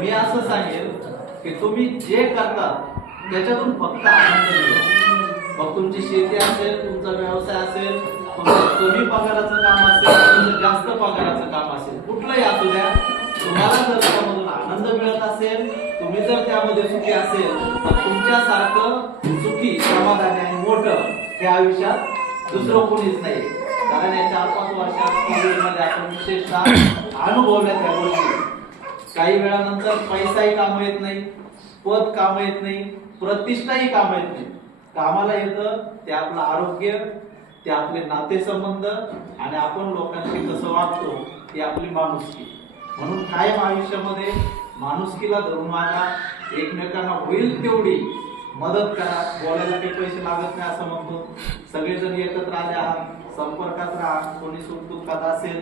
मी असं सांगेल की तुम्ही जे करता त्याच्यातून फक्त आनंद मिळवा. मग तुमची शेती असेल, तुमचा व्यवसाय असेल, तुमचं कमी पगाराचं काम असेल, तुमचं जास्त पगाराचं काम असेल, कुठलंही असू द्या, तुम्हाला जर त्यामधून आनंद मिळत असेल, तुम्ही जर त्यामध्ये सुखी असेल, तर तुमच्यासारखं सुखी, समाधानी आणि मोठं हे आयुष्यात दुसरं कोणीच नाही. कारण या 4-5 वर्षात कोविडमध्ये आपण विशेषतः अनुभवल्या त्या गोष्टी. काही वेळानंतर पैसाही काम येत नाही, पद काम येत नाही, प्रतिष्ठाही काम येत नाही. कामाला येतं ते आपलं आरोग्य, ते आपले नातेसंबंध आणि आपण लोकांशी कसं वागतो ती आपली माणुसकी. म्हणून कायम आयुष्यामध्ये माणुसकीला धरून वागा, एकमेकांना होईल तेवढी मदत करा. बोलायला काही पैसे लागत नाही असं म्हणतो. सगळेजण एकत्र आले आहात, संपर्कात राहा. कोणी सुखदुःखात असेल,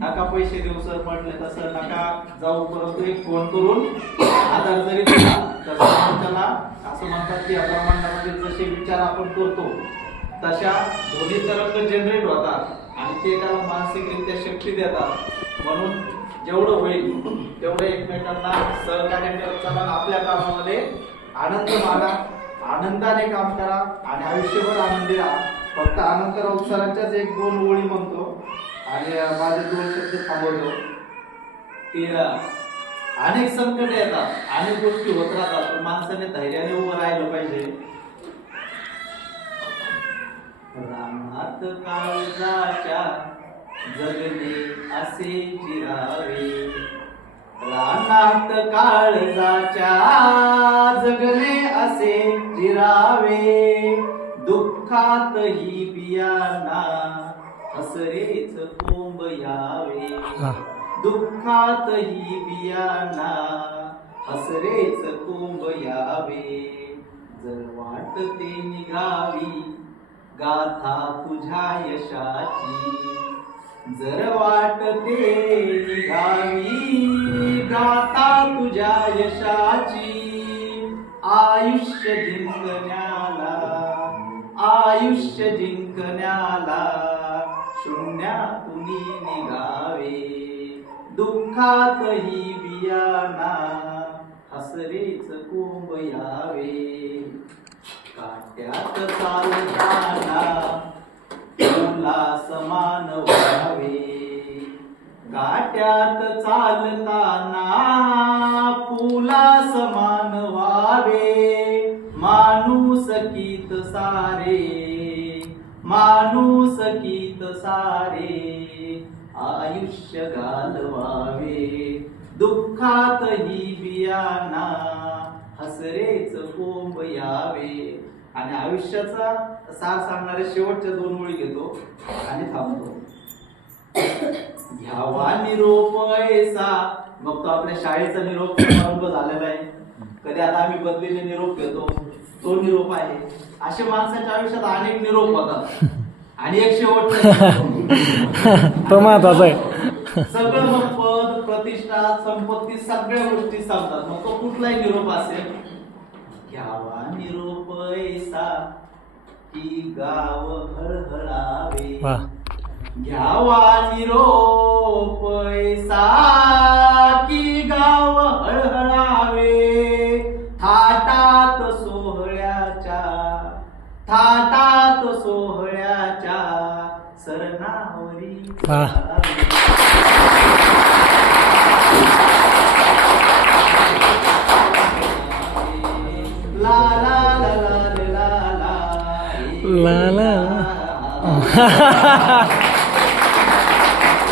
नका पैसे देऊ सर म्हटले तसं नका जाऊ, परंतु एक फोन करून आधार जरी दिला तर त्याला असं म्हणतात की ब्रह्मांडामध्ये जसे विचार आपण करतो तशा दोन्ही तरंग जनरेट होतात आणि ते त्याला मानसिकरित्या शक्ती देतात. म्हणून जेवढं होईल तेवढं एकमेकांना सहकार्य करत चला. आपल्या कामामध्ये आनंद माना, आनंदाने काम करा आणि आयुष्यभर आनंदी राहा. फक्त अनंतराव सरांच्याच 1-2 ओळी म्हणतो आणि माझे 2 शब्द थांबवतो की अनेक संकट येतात, अनेक गोष्टी होत राहतात, पण माणसाने धैर्याने उभं राहिलं पाहिजे. रानात काळजाच्या जगणे असे जिरावे, रानात काळजाच्या जगणे असे जिरावे, दुःखातही बियाणा हसरेच कोंब यावे, दुःखातही बियाणा हसरेच कोंब यावे, जर वाटते निघावी गाथा तुझ्या यशाची, जर वाटते निघावी गाथा तुझ्या यशाची, आयुष्य जिंकण्याला, आयुष्य जिंकण्याला शून्यातून निघावे, दुःखातही बियाणा हसरेच कोंब यावे, काट्यात चालताना फुला समान व्हावे, काट्यात चालताना फुला समान व्हावे, माणूसकीत सारे, माणूसकीत सारे आयुष्य घालवावे, दुःखातही बियाणा हसरेच कोंब यावे. आणि आयुष्याचा सार सांगणारे शेवटच्या 2 ओळी घेतो आणि थांबतो. घ्यावा निरोप ऐसा, मग तो आपल्या शाळेचा निरोप प्रारंभ झालेला आहे. कधी आता आम्ही बदलीने निरोप घेतो, तो निरोप आहे. असे माणसाच्या आयुष्यात अनेक निरोप होतात आणि एक शेवट तो महत्वाचा आहे. सगळं मग पद, प्रतिष्ठा, संपत्ती सगळ्या गोष्टी सांगतात. मग तो कुठलाही निरोप असेल, घ्यावा निरोप ऐसा की गाव हळहळावे, घ्यावा निरोप ऐसा की गाव हळहळावे, थाटात सोहळ्याच्या, थाटात सोहळ्याच्या सरनावरी ला ला ला